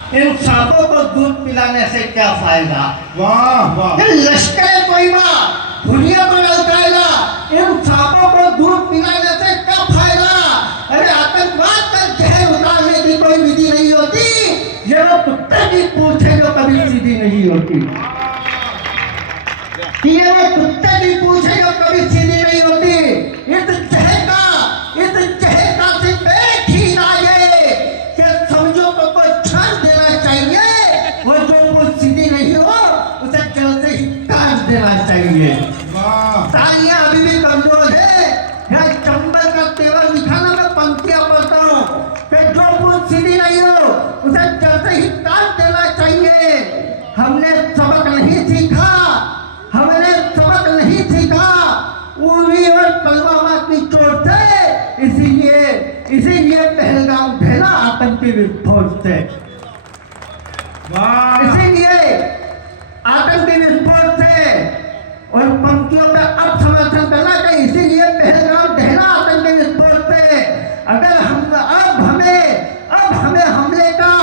इन सांपों को दूध पिलाने से क्या फायदा। वाह वाह। लश्कर तोयबा दुनिया पर उतारेगा, इन सांपों को दूध पिलाने से क्या फायदा। अरे आतंकवाद का जहर उतारने की कोई विधि नहीं होती, ये वो कुत्ते की पूंछ है जो कभी सीधी नहीं होती। ये वो कुत्ते की पूंछ है जो कभी सीधी नहीं होती। इस जहर का सिर्फ एक ही इलाज है कि समझौतों को छोड़ देना चाहिए, और जो वो सीधी नहीं हो उसे जल्द से ही काट देना चाहिए। तालियां अभी भी कमजोर है। यह चंबल का तेवर दिखाना मैं पंक्तियां पढ़ता हूँ कि जो वो सीधी नहीं हो उसे जल्द से ही काट देना चाहिए। हमने सबक नहीं सीखा, हमने सबक नहीं सीखा उरी और पुलवामा की चोट से, इसीलिए पहलगाम ढेला आतंकी विस्फोट से, इसीलिए आतंकी विस्फोट से। और पंक्तियों पे अब समर्थन करना कि इसीलिए पहलगाम ढेला आतंकी विस्फोट से। अगर अब हमें हमले का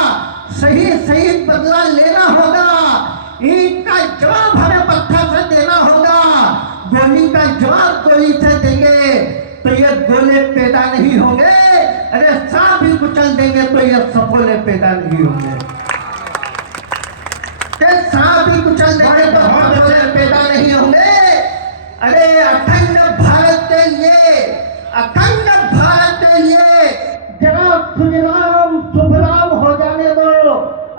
सही बदला लेना होगा, ईंट का जवाब हमें पत्थर से देना होगा, गोली का जवाब गोली से देंगे तो ये गोले पैदा नहीं होंगे। अरे सांप भी कुचल देंगे तो ये सफोले पैदा नहीं होंगे। सांप भी कुचल देंगे तो सफोले पैदा नहीं होंगे। अरे अखंड भारत के लिए जरा सुफलाम हो जाने दो।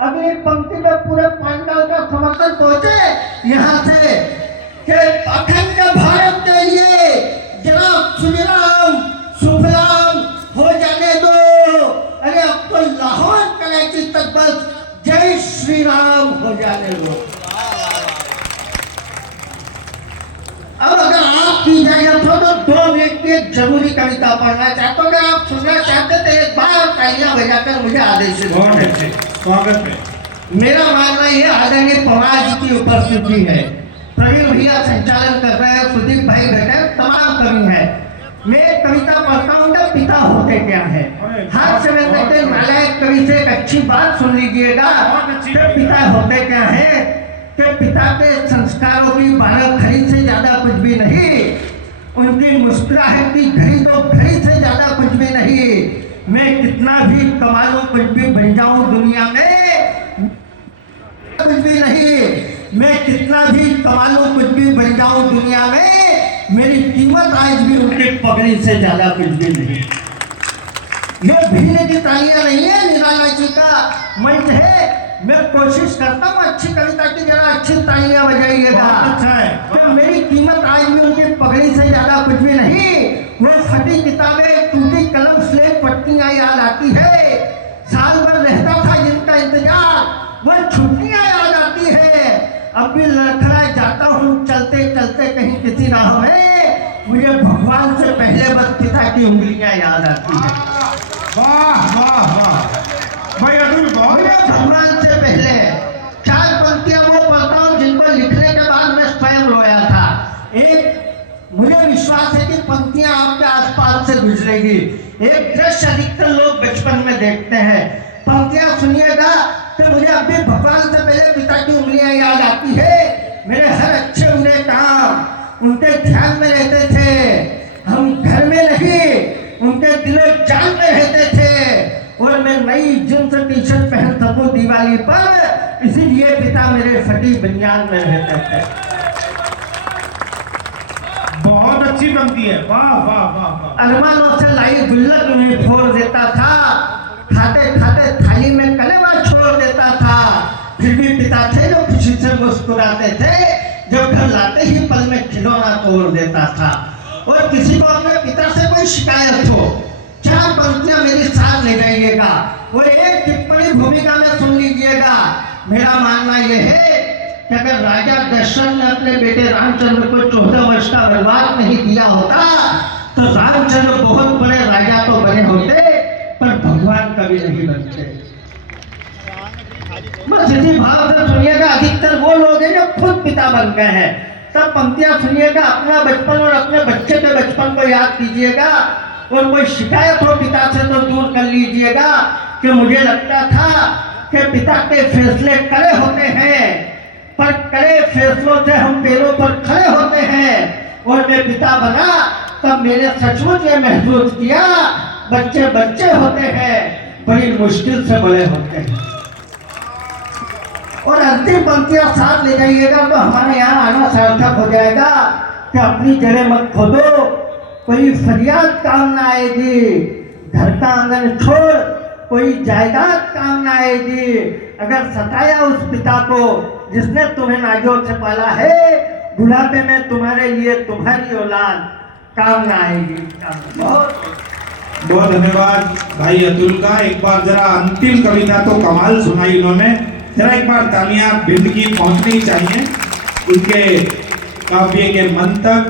अगली पंक्ति में पूरे पांडव का समर्थन पहुंचे यहाँ से कि अखंड भारत के लिए जरा सुफलाम हो जाने दो। अरे अब तो लाहौर कराची तक बस जय श्री राम हो जाने दो। अब अगर आपकी इजाजत हो तो 2 मिनट की एक जरूरी कविता पढ़ना चाहता हूँ। अगर आप सुनना चाहते तो एक बार तालियां बजाकर मुझे आदेश दीजिए। स्वागत है। मेरा मानना यह आदरणीय पवार जी की उपस्थिति है, प्रवीण भैया संचालन कर रहे हैं, सुदीप भाई बैठे, तमाम कवि हैं। मैं कविता पढ़ता हूँ कि पिता होते क्या है। हर समय कहते नालायक कवि से एक अच्छी बात सुन लीजिएगा कि पिता होते क्या है। कि पिता के संस्कारों की 12 खड़ी से ज्यादा कुछ भी नहीं, उनकी मुस्कुराहट की घड़ी 2 घड़ी से ज्यादा कुछ भी नहीं। मैं कितना भी कमा लूं, कुछ भी बन जाऊं दुनिया में, कुछ भी नहीं। मैं कितना भी कमा लूं, कुछ भी बन जाऊं दुनिया में, मेरी कीमत आज भी उनके पगड़ी से ज्यादा कुछ भी नहीं। ये भिन्न की तालियां नहीं है, निराला जी का मंच है। मैं कोशिश करता हूँ अच्छी कविता की जरा अच्छी तालियां बजाइएगा। अच्छा है। तो मेरी कीमत आज भी उनकी पगड़ी से ज्यादा कुछ भी नहीं। वो फटी किताबें, टूटी कलम, स्लेट, पट्टियां याद आती है। साल भर रहता था जिनका इंतजार, वो छुट्टियां याद आती है। अब भी लड़खड़ा जाता हूँ चलते चलते कहीं किसी राह में, मुझे भगवान से पहले बस पिता की उंगलियां याद आती है। वाह वाह वाह भाई अतुल, भगवान से पहले 4 पंक्तियां वो पढ़ता हूँ जिनको लिखने के बाद मैं स्वयं रोया था। एक मुझे विश्वास है कि पंक्तियां आपके आसपास से गुजरेगी। एक दृश्य अधिकतर लोग बचपन में देखते हैं। पंक्तियां सुनिएगा तो मुझे अभी भगवान से पहले पिता की उंगलियां याद आती है। मेरे हर अच्छे बुरे काम उनके ध्यान में रहते थे। हम घर में नहीं, उनके दिलो जान में रहते थे। और मैं नई जींस टी-शर्ट पहन सकूं दिवाली पर, इसीलिए पिता मेरे फटी बनियान में रहते थे। बहुत अच्छी पंक्ति है। वाह वाह वाह वाह। अरमानों से लाई गुल्लक में फोड़ देता था, खाते खाते थाली में कलेवा छोड़ देता था। फिर भी पिता थे जो खुशी से मुस्कुराते थे, जो घर लाते ही पल में खिलौना तोड़ देता था। और किसी को अपने पिता से कोई शिकायत हो, 4 पंक्तियां मेरे साथ ले जाइएगा और एक टिप्पणी भूमिका में सुन लीजिएगा। मेरा मानना यह है कि अगर राजा दशरथ ने अपने बेटे रामचंद्र को 14 वर्ष का वनवास नहीं दिया होता तो रामचंद्र बहुत बड़े राजा तो बने होते, पर भगवान कभी नहीं बनते। बस इसी भाव से सुनिएगा। अधिकतर वो लोग हैं जो खुद पिता बन गए हैं। सब पंक्तियां सुनिएगा, अपना बचपन और अपने बच्चे के बचपन को याद कीजिएगा। और कोई शिकायत हो पिता से तो दूर कर लीजिएगा कि मुझे लगता था कि पिता के फैसले कड़े होते हैं, पर कड़े फैसलों से हम पैरों पर खड़े होते हैं। और मैं पिता बना तब मैंने सचमुच ये महसूस किया, बच्चे बच्चे होते हैं, बड़ी मुश्किल से बड़े होते हैं। और अंतिम पंक्तियां साथ ले जाइएगा तो हमारे यहाँ आना सार्थक हो जाएगा कि अपनी जड़ें मत खोदो, कोई फरियाद काम ना आएगी, घर का आंगन छोड़ कोई जायदाद काम ना आएगी। अगर सताया उस पिता को जिसने तुम्हें नाजों से पाला है, बुढ़ापे में तुम्हारे लिए तुम्हारी औलाद काम ना आएगी। बहुत बहुत धन्यवाद भाई अतुल का। एक बार जरा अंतिम कविता तो कमाल सुनाई इन्होंने, जरा एक बार तालियां भिंड की पहुंचनी चाहिए उनके काव्य के मन तक।